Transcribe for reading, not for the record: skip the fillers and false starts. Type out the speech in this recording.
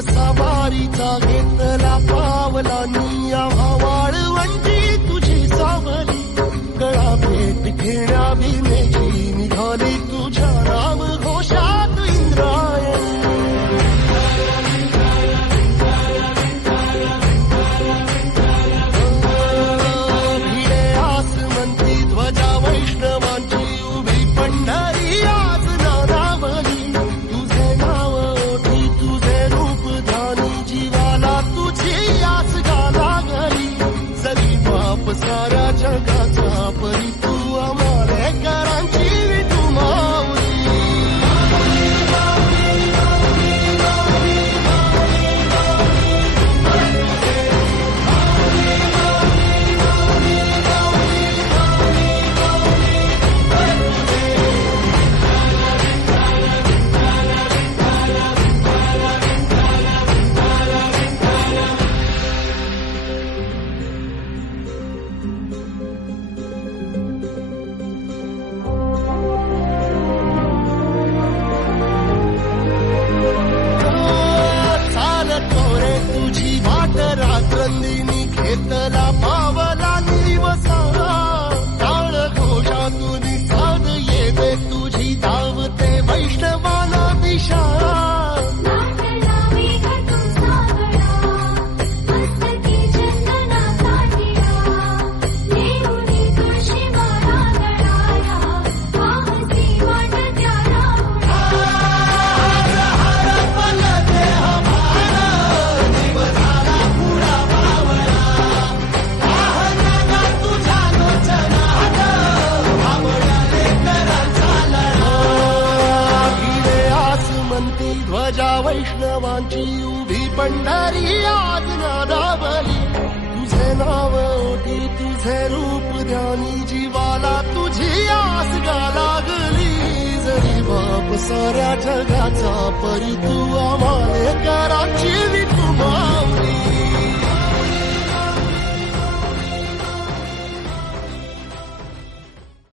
सवारीचा घेतला पावलांनी आम्हा वाळवंटी तुझी सावली गळा भेट घेण्या भीमेची निघाली तुझ्या राम घोषात इंद्रायणी भिडे आसमंती ध्वजा वैष्णवांची उभी पंढरी आज नादावली तुझे नाव ओठी तुझे रूप ध्यानी जीवाला तुझी आस गाला गली जरी बाप साऱ्या जगाचा परी तू आमालेकरांची विठू माऊली तुझी वाट रात्रंदिनी घेतला पावला निवसा टाळ घोषातून साध येते तुझी धावते वैष्णवाला दिशा ध्वजा वैष्णवांची उभी पंढरी आज नादावली तुझे नाव ओठी तुझे रूप ध्यानी जीवाला तुझी आस गा लागली जरी बाप साऱ्या जगाचा परी तू आम्हालेकरांची विठू माऊली